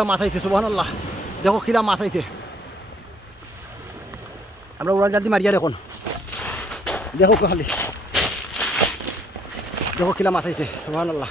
মাছ আইছে সুবহানাল্লাহ দেখো কিলা মাছ আইছে আমরা উড়াল জাল দিয়ে মারিয়া এখন দেখো খালি দেখো কিলা মাছ আইছে সুবহানাল্লাহ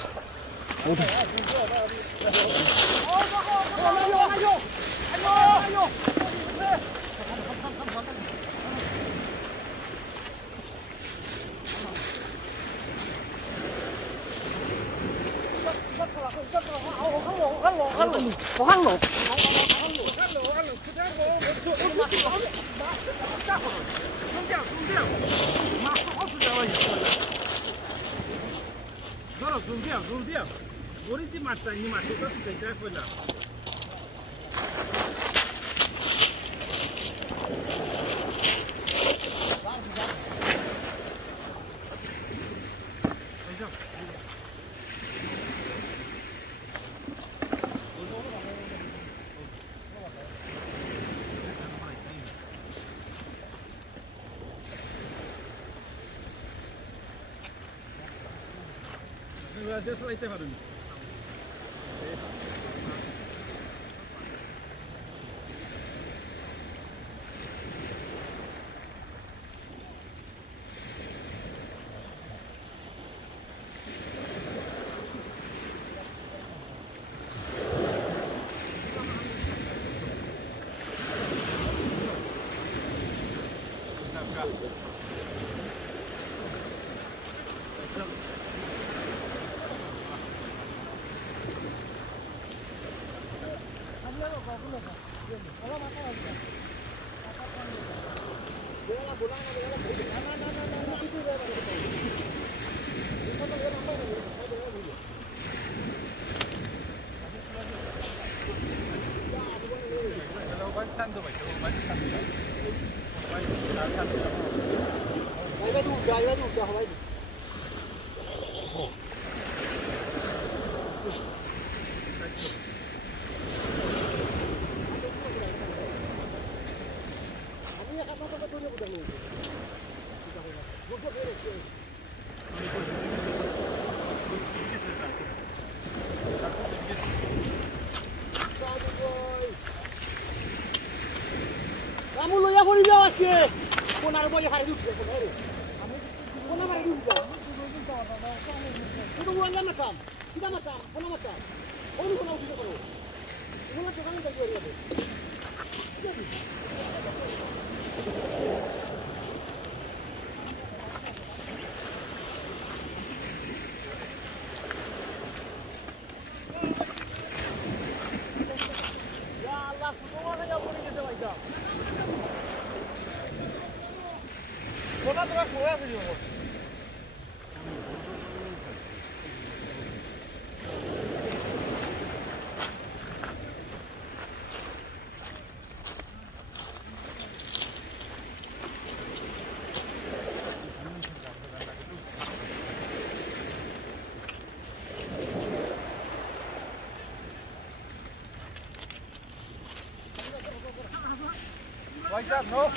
Kamu lo ya boleh jawab sih. Kau nak boleh hari itu. Kau nak hari itu. Kau bukan nak macam. Kita macam. Kau nak macam. Kau ni kau nak uji kau. Kau nak cakap ni tak boleh. Ya Allah, semua orang yang boleh kita macam. Kona toda fuera se llevó. Like that, no?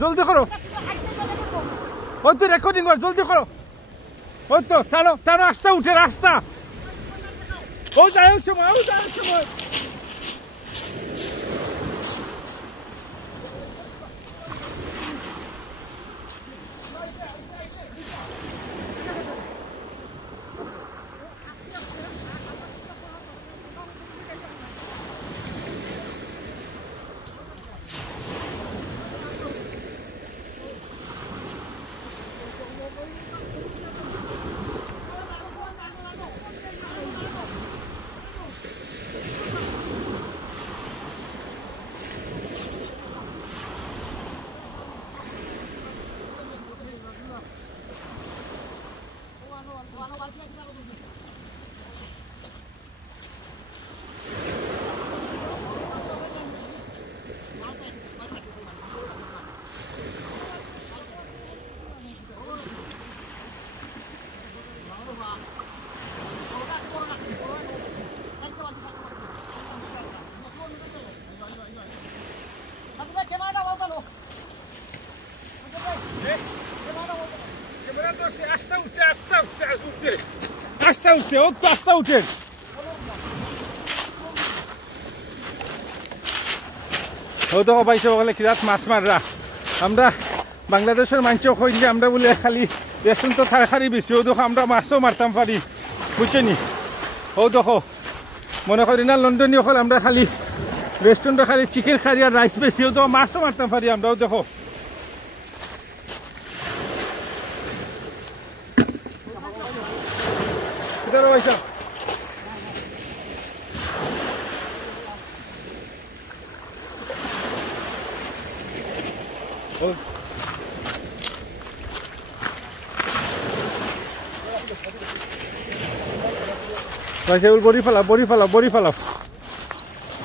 जल्दी करो ओ तो recording कर जल्दी करो ओ तो टानो टानो रास्ता उठे रास्ता ओ जाओ समय রাস্তা উঠে ও তো পাইছে বলে কিরাত মাছ মাররা আমরা বাংলাদেশের মানুষও কই যে আমরা বলে খালি রেশন তো খারি বেশি ও দেখো আমরা মাছও মারতাম পারি বুঝছেনি ও দেখো মনে করি না লন্ডনী হল আমরা খালি রেস্টুরেন্টে খালি চিকেন খারি আর রাইস বেশি ও তো মাছও মারতাম পারি আমরাও দেখো পয়সা বড়ি ফেলাও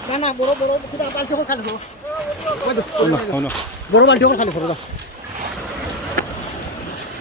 না না বড় বড় বালতি খালো বড় বালতি খালো